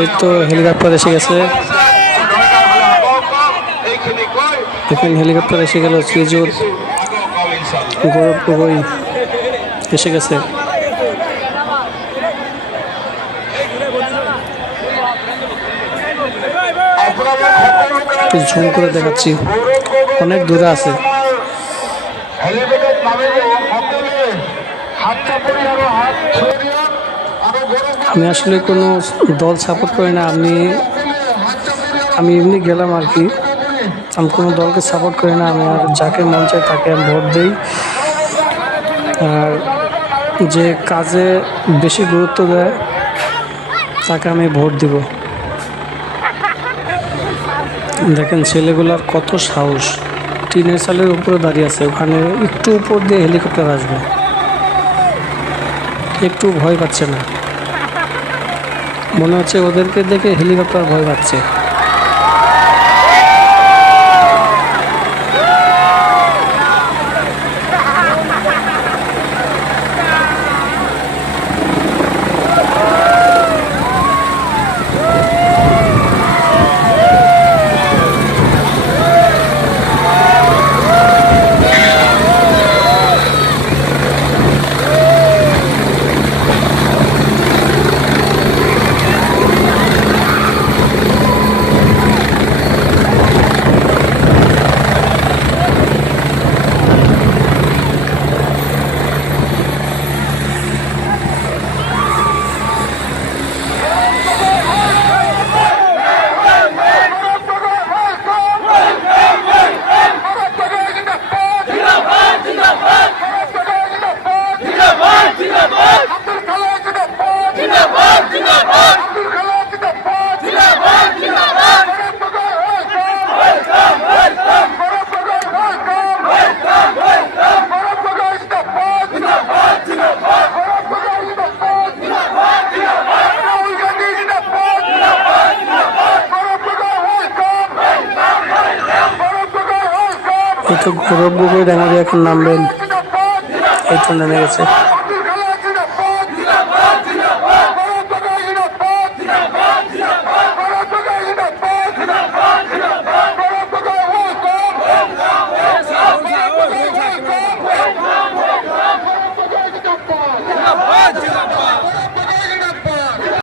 এই তো হেলিকপ্টার এসে গেছে, দেখেন হেলিকপ্টার এসে গেল। শ্রীযুত গৌরব গগৈ এসে গেছে। ঝুম করে দেখাচ্ছি, অনেক দূরে আছে। আমি আসলে কোনো দল সাপোর্ট করি না, আমি এমনি গেলাম আর কি। আমি কোনো দলকে সাপোর্ট করি না, আমি আর যাকে মন চাই তাকে আমি ভোট দিই। আর যে কাজে বেশি গুরুত্ব দেয় তাকে আমি ভোট দিব। দেখেন ছেলেগুলার কত সাহস, টিনের চালের উপরে দাঁড়িয়ে আছে, ওখানে একটু উপর দিয়ে হেলিকপ্টার আসবে, একটু ভয় পাচ্ছে না। মনে হচ্ছে ওদেরকে দেখে হেলিকপ্টার ভয় পাচ্ছে। এই তো গৌরব গগৈ ডাঙরিয়া এখন নামবেন, এই তো নেমে গেছে।